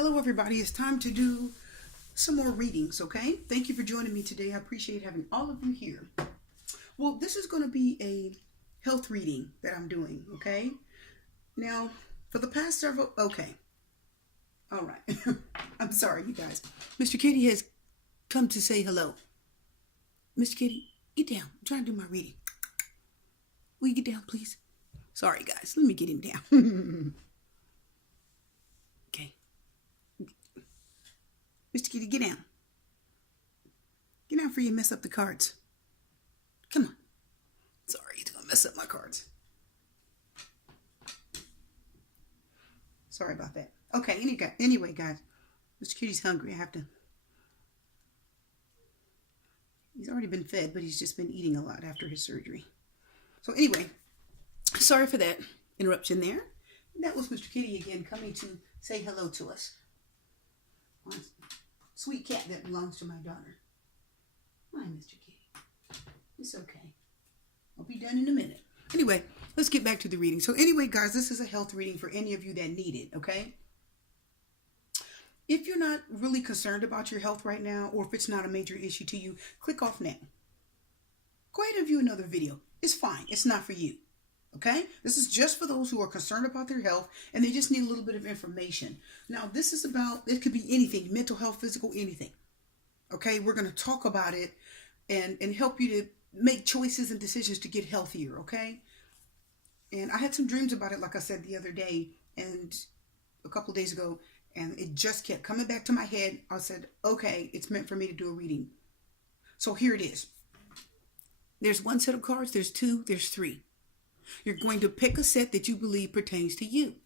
Hello, everybody. It's time to do some more readings, okay? Thank you for joining me today. I appreciate having all of you here. Well, this is going to be a health reading that I'm doing, okay? Now, for the past several... Okay. All right. I'm sorry, you guys. Mr. Kitty has come to say hello. Mr. Kitty, get down. I'm trying to do my reading. Will you get down, please? Sorry, guys. Let me get him down. Okay. Mr. Kitty, get down. Get down before you mess up the cards. Come on. Sorry, he's going to mess up my cards. Sorry about that. Okay, anyway, guys. Mr. Kitty's hungry. I have to... He's already been fed, but he's just been eating a lot after his surgery. So anyway, sorry for that interruption there. That was Mr. Kitty again coming to say hello to us. Sweet cat that belongs to my daughter. Hi, Mr. Kitty. It's okay. I'll be done in a minute. Anyway, let's get back to the reading. So anyway, guys, this is a health reading for any of you that need it, okay? If you're not really concerned about your health right now, or if it's not a major issue to you, click off now. Go ahead and view another video. It's fine. It's not for you. Okay? This is just for those who are concerned about their health and they just need a little bit of information. Now, this is about, it could be anything, mental health, physical, anything. Okay? We're going to talk about it and help you to make choices and decisions to get healthier. Okay? And I had some dreams about it, like I said the other day and a couple of days ago, and it just kept coming back to my head. I said, okay, it's meant for me to do a reading. So here it is. There's one set of cards, there's two, there's three. You're going to pick a set that you believe pertains to you.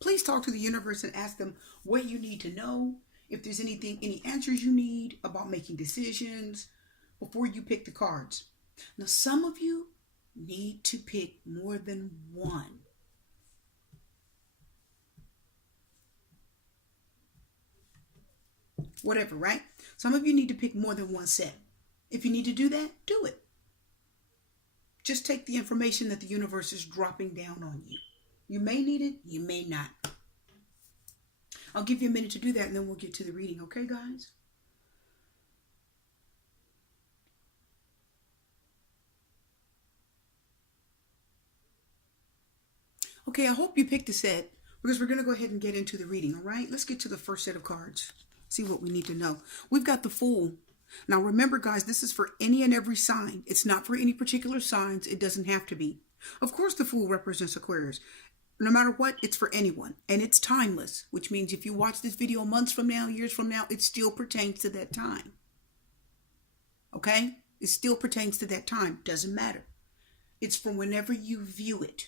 Please talk to the universe and ask them what you need to know, if there's any answers you need about making decisions before you pick the cards. Now, some of you need to pick more than one. Whatever, right? Some of you need to pick more than one set. If you need to do that, do it. Just take the information that the universe is dropping down on you. You may need it, you may not. I'll give you a minute to do that and then we'll get to the reading, okay, guys? Okay, I hope you picked a set because we're going to go ahead and get into the reading, all right? Let's get to the first set of cards. See what we need to know. We've got the Fool. Now remember, guys, this is for any and every sign. It's not for any particular signs. It doesn't have to be. Of course, the Fool represents Aquarius. No matter what, it's for anyone. And it's timeless, which means if you watch this video months from now, years from now, it still pertains to that time. Okay? It still pertains to that time. Doesn't matter. It's from whenever you view it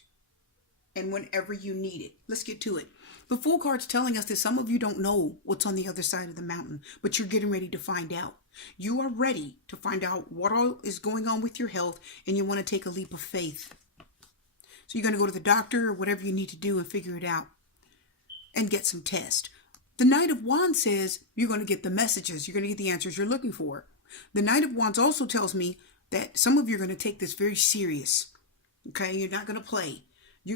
and whenever you need it. Let's get to it. The Fool card's telling us that some of you don't know what's on the other side of the mountain, but you're getting ready to find out. You are ready to find out what all is going on with your health, and you want to take a leap of faith. So you're going to go to the doctor or whatever you need to do and figure it out and get some tests. The Knight of Wands says you're going to get the messages. You're going to get the answers you're looking for. The Knight of Wands also tells me that some of you are going to take this very serious. Okay? You're not going to play.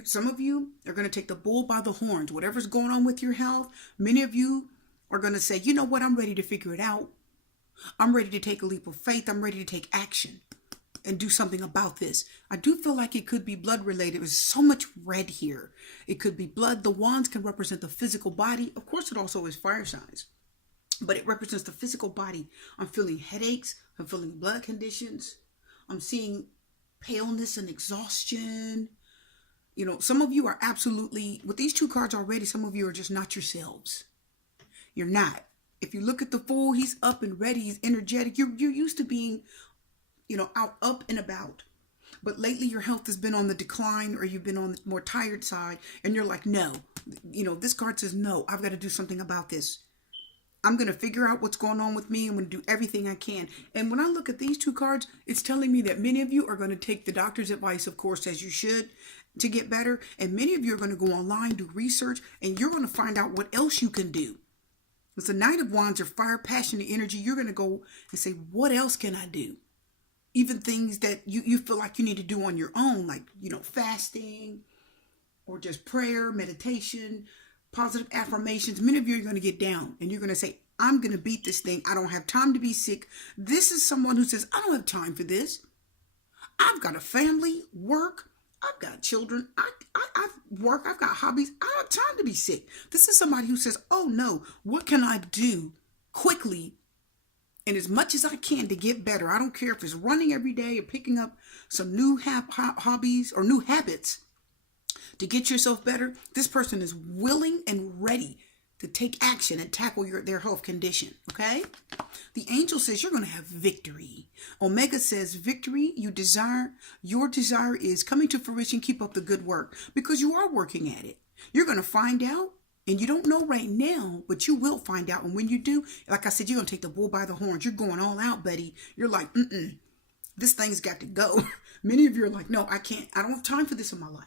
Some of you are going to take the bull by the horns. Whatever's going on with your health, many of you are going to say, you know what, I'm ready to figure it out. I'm ready to take a leap of faith. I'm ready to take action and do something about this. I do feel like it could be blood related. There's so much red here. It could be blood. The wands can represent the physical body. Of course, it also is fire signs, but it represents the physical body. I'm feeling headaches. I'm feeling blood conditions. I'm seeing paleness and exhaustion. You know, some of you are absolutely, with these two cards already, some of you are just not yourselves. You're not. If you look at the Fool, he's up and ready. He's energetic. You're used to being, you know, up and about. But lately your health has been on the decline, or you've been on the more tired side. And you're like, no. You know, this card says, no, I've got to do something about this. I'm going to figure out what's going on with me. I'm going to do everything I can. And when I look at these two cards, it's telling me that many of you are going to take the doctor's advice, of course, as you should, to get better. And many of you are going to go online, do research, and you're going to find out what else you can do. With the Knight of Wands or fire, passion, and energy, you're going to go and say, what else can I do? Even things that you feel like you need to do on your own, like, you know, fasting or just prayer, meditation, positive affirmations. Many of you are going to get down and you're going to say, I'm going to beat this thing. I don't have time to be sick. This is someone who says, I don't have time for this. I've got a family, work. I've got children. I've work. I've got hobbies. I don't have time to be sick. This is somebody who says, oh no, what can I do quickly and as much as I can to get better? I don't care if it's running every day or picking up some new hobbies or new habits to get yourself better. This person is willing and ready to take action and tackle their health condition, okay? The angel says you're going to have victory. Omega says victory, your desire is coming to fruition. Keep up the good work because you are working at it. You're going to find out, and you don't know right now, but you will find out. And when you do, like I said, you're going to take the bull by the horns. You're going all out, buddy. You're like, this thing's got to go. Many of you are like, no, I can't. I don't have time for this in my life.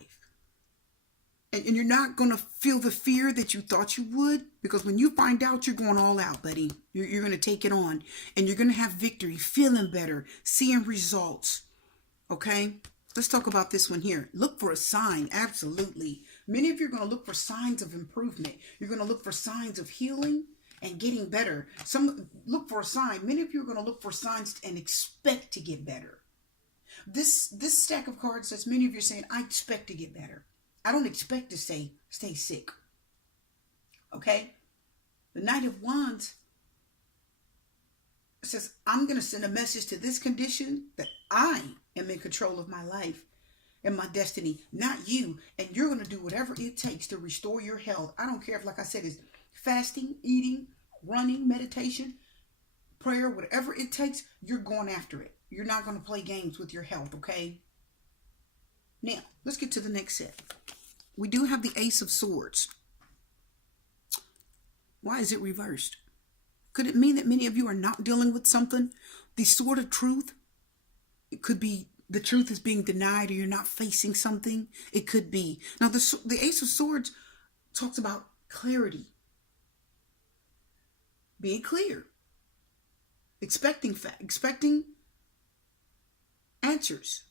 And you're not going to feel the fear that you thought you would, because when you find out, you're going all out, buddy. You're going to take it on and you're going to have victory, feeling better, seeing results. Okay, let's talk about this one here. Look for a sign. Absolutely. Many of you are going to look for signs of improvement. You're going to look for signs of healing and getting better. Some look for a sign. Many of you are going to look for signs and expect to get better. This stack of cards says many of you are saying, I expect to get better. I don't expect to stay sick. Okay? The Knight of Wands says, I'm going to send a message to this condition that I am in control of my life and my destiny, not you. And you're going to do whatever it takes to restore your health. I don't care if, like I said, it's fasting, eating, running, meditation, prayer, whatever it takes, you're going after it. You're not going to play games with your health, okay? Now, let's get to the next set. We do have the Ace of Swords. Why is it reversed? Could it mean that many of you are not dealing with something? The sword of truth? It could be the truth is being denied or you're not facing something. It could be. Now, the Ace of Swords talks about clarity. Being clear. Expecting answers.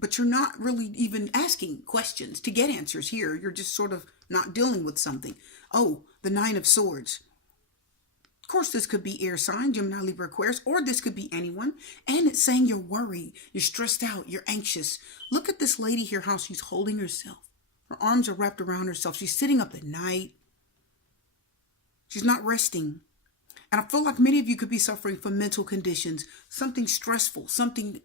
But you're not really even asking questions to get answers here. You're just sort of not dealing with something. Oh, the Nine of Swords. Of course, this could be air sign, Gemini, Libra, Aquarius, or this could be anyone. And it's saying you're worried, you're stressed out, you're anxious. Look at this lady here, how she's holding herself. Her arms are wrapped around herself. She's sitting up at night. She's not resting. And I feel like many of you could be suffering from mental conditions, something stressful, something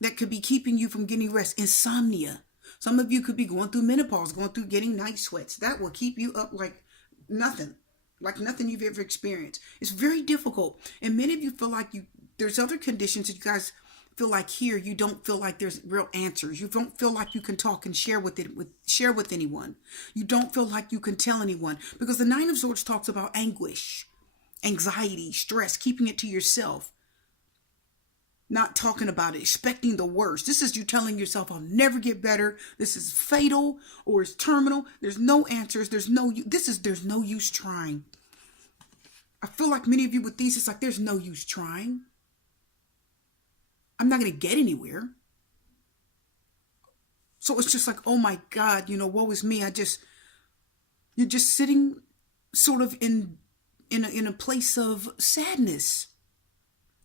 that could be keeping you from getting rest. Insomnia. Some of you could be going through menopause, going through getting night sweats. That will keep you up like nothing you've ever experienced. It's very difficult. And many of you feel like there's other conditions that you guys feel like here, you don't feel like there's real answers. You don't feel like you can talk and share with anyone. You don't feel like you can tell anyone, because the Nine of Swords talks about anguish, anxiety, stress, keeping it to yourself. Not talking about it, expecting the worst. This is you telling yourself, I'll never get better. This is fatal or it's terminal. There's no answers. There's no use trying. I feel like many of you with these, it's like, there's no use trying. I'm not going to get anywhere. So it's just like, oh my God, woe is me. You're just sitting sort of in a place of sadness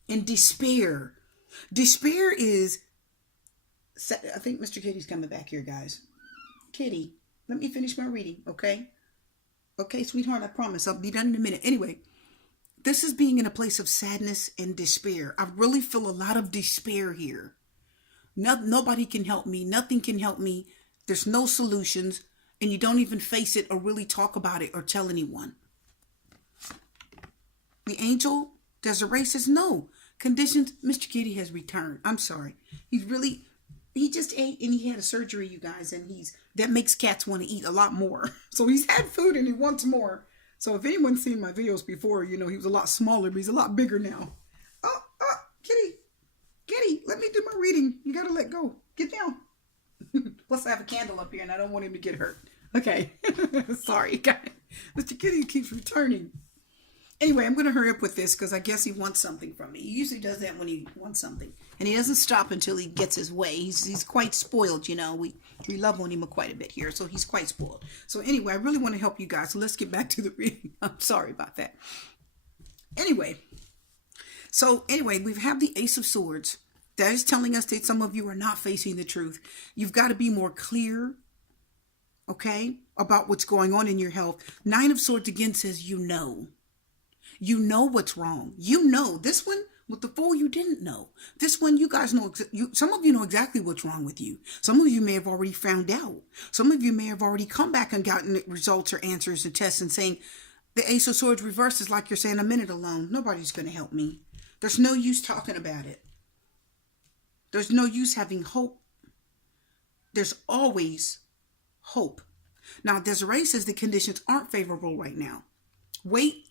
and despair. Despair is, I think Mr. Kitty's coming back here, guys. Kitty, let me finish my reading, okay? Okay, sweetheart, I promise. I'll be done in a minute. Anyway, this is being in a place of sadness and despair. I really feel a lot of despair here. Nobody can help me. Nothing can help me. There's no solutions. And you don't even face it or really talk about it or tell anyone. The angel, Desiree, says no. Conditions, Mr. Kitty has returned. I'm sorry. He just ate and he had a surgery, you guys, and that makes cats want to eat a lot more. So he's had food and he wants more. So if anyone's seen my videos before, he was a lot smaller, but he's a lot bigger now. Oh, Kitty, let me do my reading. You got to let go. Get down. Plus I have a candle up here and I don't want him to get hurt. Okay. Sorry, guys. Mr. Kitty keeps returning. Anyway, I'm going to hurry up with this because I guess he wants something from me. He usually does that when he wants something. And he doesn't stop until he gets his way. He's quite spoiled, you know. We love on him quite a bit here, so he's quite spoiled. So anyway, I really want to help you guys. So let's get back to the reading. I'm sorry about that. Anyway, we have the Ace of Swords. That is telling us that some of you are not facing the truth. You've got to be more clear, okay, about what's going on in your health. Nine of Swords again says you know. You know what's wrong. You know. This one, with the Fool, you didn't know. This one, you guys know. Some of you know exactly what's wrong with you. Some of you may have already found out. Some of you may have already come back and gotten results or answers to tests and saying, the Ace of Swords reverse is like you're saying, a minute alone. Nobody's going to help me. There's no use talking about it. There's no use having hope. There's always hope. Now, Desiree says the conditions aren't favorable right now. Wait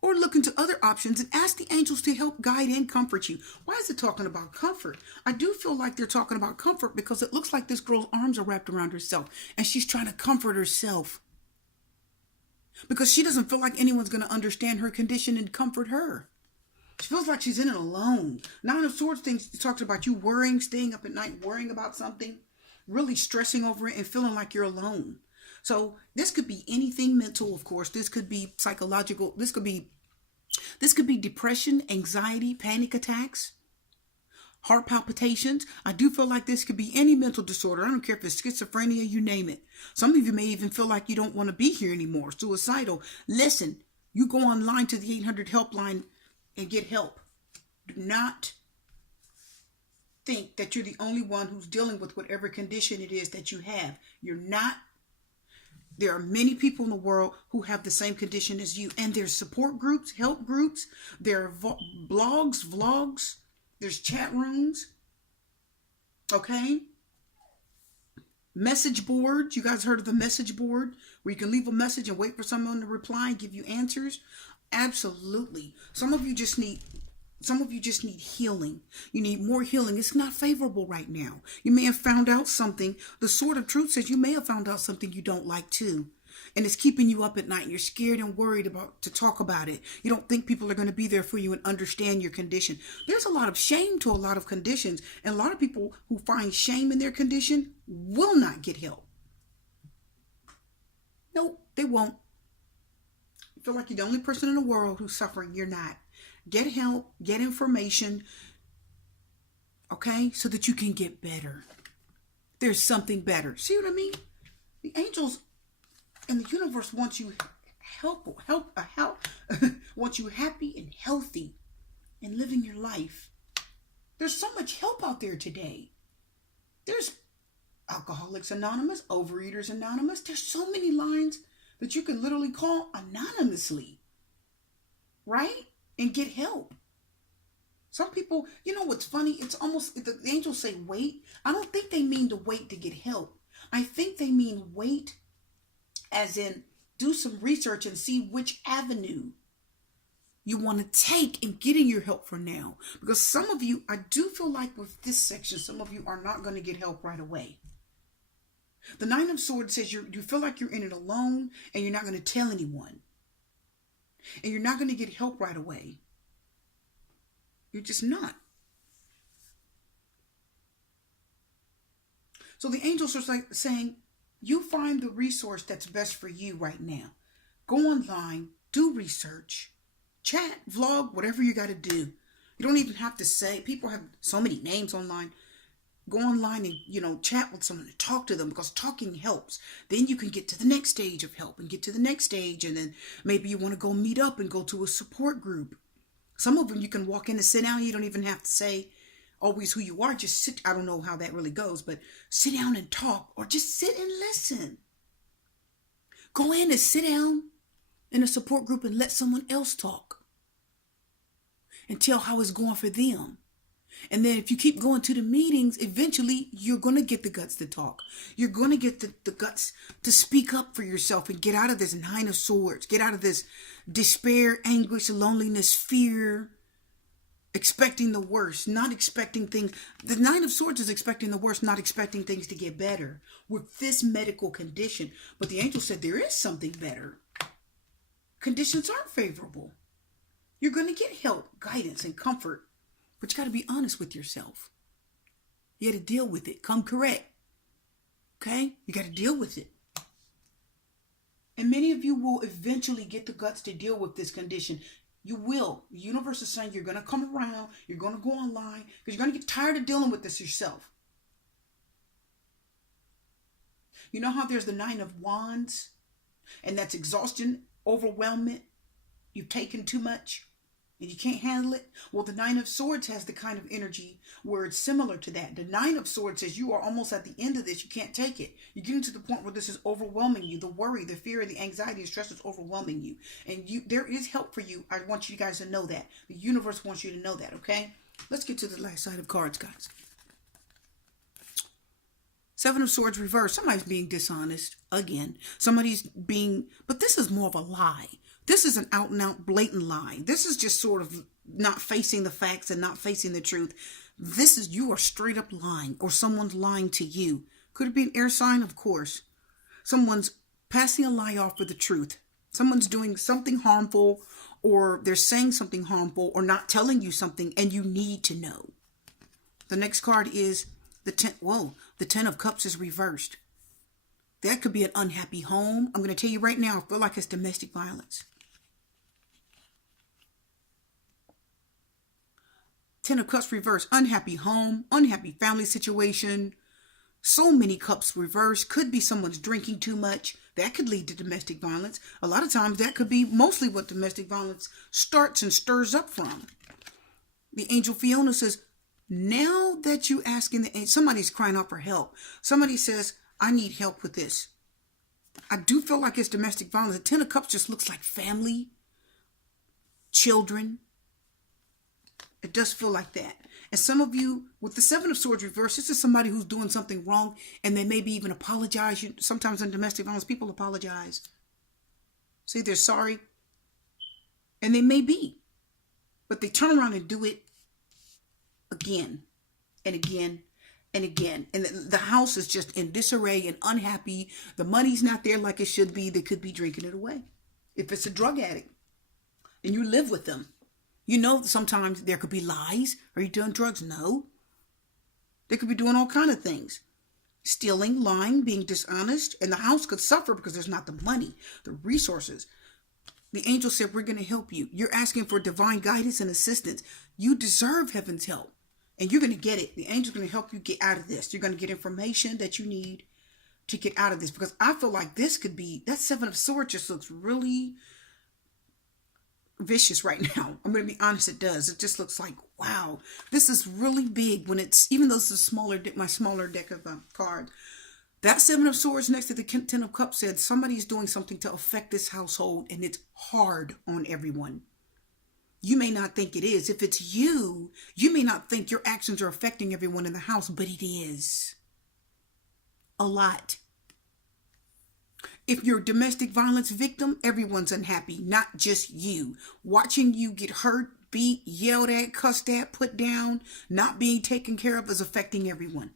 or look into other options and ask the angels to help guide and comfort you. Why is it talking about comfort? I do feel like they're talking about comfort because it looks like this girl's arms are wrapped around herself and she's trying to comfort herself because she doesn't feel like anyone's going to understand her condition and comfort her. She feels like she's in it alone. Nine of Swords things talks about you worrying, staying up at night, worrying about something, really stressing over it and feeling like you're alone. So this could be anything mental, of course. This could be psychological. This could be depression, anxiety, panic attacks, heart palpitations. I do feel like this could be any mental disorder. I don't care if it's schizophrenia, you name it. Some of you may even feel like you don't want to be here anymore. Suicidal. Listen, you go online to the 800 helpline and get help. Do not think that you're the only one who's dealing with whatever condition it is that you have. You're not. There are many people in the world who have the same condition as you. And there's support groups, help groups. There are blogs, vlogs. There's chat rooms. Okay? Message boards. You guys heard of the message board? Where you can leave a message and wait for someone to reply and give you answers. Absolutely. Some of you just need healing. You need more healing. It's not favorable right now. You may have found out something. The Sword of Truth says you may have found out something you don't like too. And it's keeping you up at night. You're scared and worried to talk about it. You don't think people are going to be there for you and understand your condition. There's a lot of shame to a lot of conditions. And a lot of people who find shame in their condition will not get help. No, they won't. You feel like you're the only person in the world who's suffering. You're not. Get help, get information, okay, so that you can get better. There's something better. See what I mean? The angels and the universe want you want you happy and healthy and living your life. There's so much help out there today. There's Alcoholics Anonymous, Overeaters Anonymous. There's so many lines that you can literally call anonymously, right? And get help. Some people, you know what's funny? It's almost, the angels say wait. I don't think they mean to wait to get help. I think they mean wait as in do some research and see which avenue you want to take in getting your help for now. Because some of you, I do feel like with this section, some of you are not going to get help right away. The Nine of Swords says you feel like you're in it alone and you're not going to tell anyone. And you're not going to get help right away. You're just not. So the angels are like saying, you find the resource that's best for you right now. Go online, do research, chat, vlog, whatever you got to do. You don't even have to say, people have so many names online. Go online and, chat with someone and talk to them because talking helps. Then you can get to the next stage of help and get to the next stage. And then maybe you want to go meet up and go to a support group. Some of them you can walk in and sit down. You don't even have to say always who you are. Just sit. I don't know how that really goes, but sit down and talk or just sit and listen. Go in and sit down in a support group and let someone else talk and tell how it's going for them. And then if you keep going to the meetings, eventually you're going to get the guts to talk. You're going to get the guts to speak up for yourself and get out of this Nine of Swords. Get out of this despair, anguish, loneliness, fear, expecting the worst, not expecting things. The Nine of Swords is expecting the worst, not expecting things to get better with this medical condition. But the angel said there is something better. Conditions aren't favorable. You're going to get help, guidance, and comfort, but you got to be honest with yourself. You got to deal with it. Come correct. Okay? You got to deal with it. And many of you will eventually get the guts to deal with this condition. You will. The universe is saying you're going to come around. You're going to go online because you're going to get tired of dealing with this yourself. You know how there's the 9 of Wands? And that's exhaustion, overwhelmment. You've taken too much and you can't handle it. Well, the 9 of Swords has the kind of energy where it's similar to that. The 9 of Swords says you are almost at the end of this. You can't take it. You're getting to the point where this is overwhelming you. The worry, the fear, the anxiety, the stress is overwhelming you. And there is help for you. I want you guys to know that. The universe wants you to know that, okay? Let's get to the last side of cards, guys. 7 of Swords reversed. Somebody's being dishonest again. Somebody's being, but this is more of a lie. This is an out and out blatant lie. This is just sort of not facing the facts and not facing the truth. This is, you are straight up lying, or someone's lying to you. Could it be an air sign? Of course. Someone's passing a lie off with the truth. Someone's doing something harmful, or they're saying something harmful, or not telling you something, and you need to know. The next card is the 10. Whoa, the 10 of Cups is reversed. That could be an unhappy home. I'm going to tell you right now, I feel like it's domestic violence. 10 of Cups reversed. Unhappy home, unhappy family situation. So many cups reversed. Could be someone's drinking too much. That could lead to domestic violence. A lot of times that could be mostly what domestic violence starts and stirs up from. The angel Fiona says, now that you asking somebody's crying out for help. Somebody says, I need help with this. I do feel like it's domestic violence. The 10 of Cups just looks like family, children. It does feel like that. And some of you, with the 7 of Swords reversed, this is somebody who's doing something wrong and they maybe even apologize. Sometimes in domestic violence, people apologize. Say they're sorry. And they may be. But they turn around and do it again and again and again. And the house is just in disarray and unhappy. The money's not there like it should be. They could be drinking it away. If it's a drug addict and you live with them, you know, sometimes there could be lies. Are you doing drugs? No. They could be doing all kinds of things. Stealing, lying, being dishonest. And the house could suffer because there's not the money, the resources. The angel said, we're going to help you. You're asking for divine guidance and assistance. You deserve heaven's help. And you're going to get it. The angel's going to help you get out of this. You're going to get information that you need to get out of this. Because I feel like this could be, that 7 of Swords just looks really vicious right now. I'm going to be honest, it does. It just looks like, wow, this is really big when it's, even though it's a smaller, my smaller deck of cards. That 7 of Swords next to the 10 of Cups said somebody's doing something to affect this household and it's hard on everyone. You may not think it is. If it's you, you may not think your actions are affecting everyone in the house, but it is. A lot. If you're a domestic violence victim, everyone's unhappy, not just you. Watching you get hurt, beat, yelled at, cussed at, put down, not being taken care of is affecting everyone.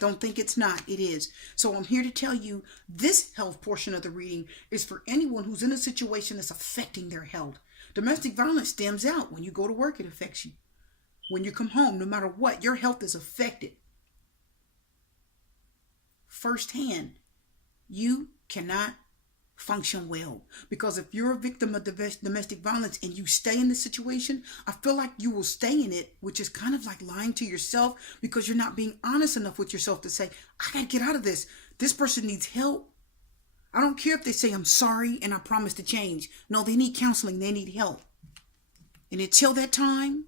Don't think it's not. It is. So I'm here to tell you this health portion of the reading is for anyone who's in a situation that's affecting their health. Domestic violence stems out. When you go to work, it affects you. When you come home, no matter what, your health is affected. Firsthand, you cannot function well. Because if you're a victim of domestic violence and you stay in the situation, I feel like you will stay in it, which is kind of like lying to yourself because you're not being honest enough with yourself to say, I got to get out of this. This person needs help. I don't care if they say I'm sorry and I promise to change. No, they need counseling. They need help. And until that time,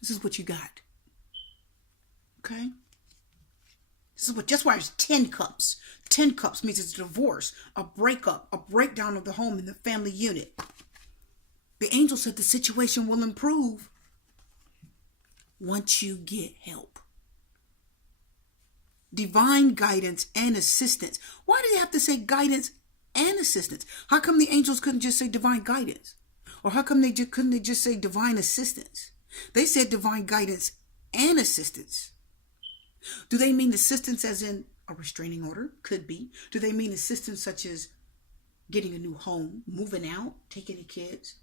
this is what you got. Okay? This is what, just why it's 10 cups. 10 cups means it's a divorce, a breakup, a breakdown of the home and the family unit. The angel said the situation will improve once you get help. Divine guidance and assistance. Why do they have to say guidance and assistance? How come the angels couldn't just say divine guidance? Or how come couldn't they just say divine assistance? They said divine guidance and assistance. Do they mean assistance as in a restraining order? Could be. Do they mean assistance such as getting a new home, moving out, taking the kids?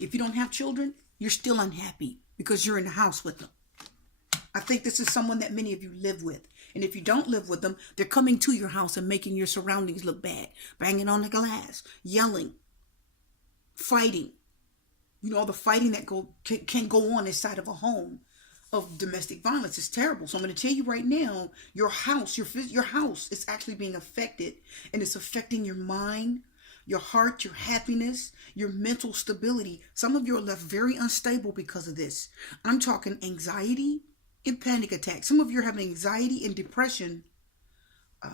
If you don't have children, you're still unhappy because you're in the house with them. I think this is someone that many of you live with. And if you don't live with them, they're coming to your house and making your surroundings look bad. Banging on the glass, yelling, fighting. You know, the fighting that can go on inside of a home of domestic violence is terrible. So I'm going to tell you right now, your house is actually being affected, and it's affecting your mind, your heart, your happiness, your mental stability. Some of you are left very unstable because of this. I'm talking anxiety and panic attacks. Some of you are having anxiety and depression.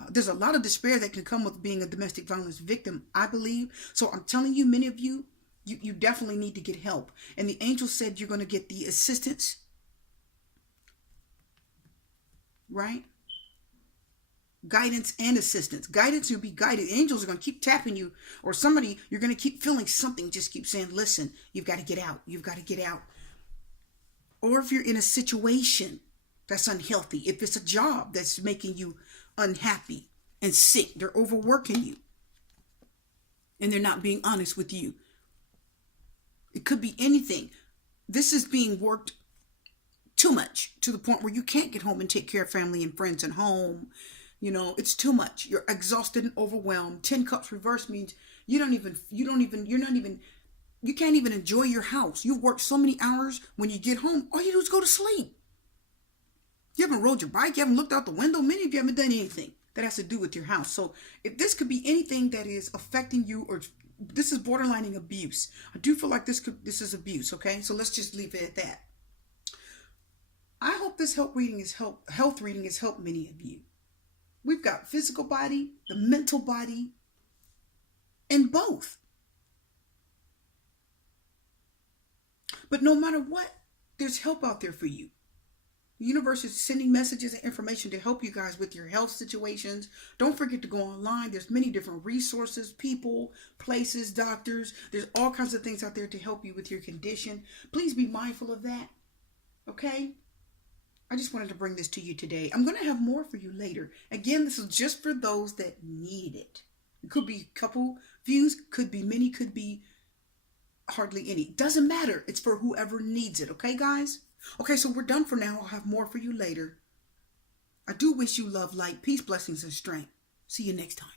There's a lot of despair that can come with being a domestic violence victim, I believe. So I'm telling you, many of you, you definitely need to get help. And the angel said you're going to get the assistance, right? Guidance and assistance. Guidance, you'll be guided. Angels are going to keep tapping you, or somebody, you're going to keep feeling something, just keep saying, listen, you've got to get out. You've got to get out. Or if you're in a situation that's unhealthy, if it's a job that's making you unhappy and sick, they're overworking you and they're not being honest with you. It could be anything. This is being worked too much to the point where you can't get home and take care of family and friends at home. You know, it's too much. You're exhausted and overwhelmed. 10 cups reverse means you can't even enjoy your house. You've worked so many hours. When you get home, all you do is go to sleep. You haven't rode your bike. You haven't looked out the window. Many of you haven't done anything that has to do with your house. So if this could be anything that is affecting you, or this is borderlining abuse. I do feel like this is abuse. Okay. So let's just leave it at that. I hope this health reading has helped many of you. We've got physical body, the mental body, and both. But no matter what, there's help out there for you. The universe is sending messages and information to help you guys with your health situations. Don't forget to go online. There's many different resources, people, places, doctors. There's all kinds of things out there to help you with your condition. Please be mindful of that. Okay? I just wanted to bring this to you today. I'm going to have more for you later. Again, this is just for those that need it. It could be a couple views, could be many, could be hardly any. Doesn't matter. It's for whoever needs it. Okay, guys? Okay, so we're done for now. I'll have more for you later. I do wish you love, light, peace, blessings, and strength. See you next time.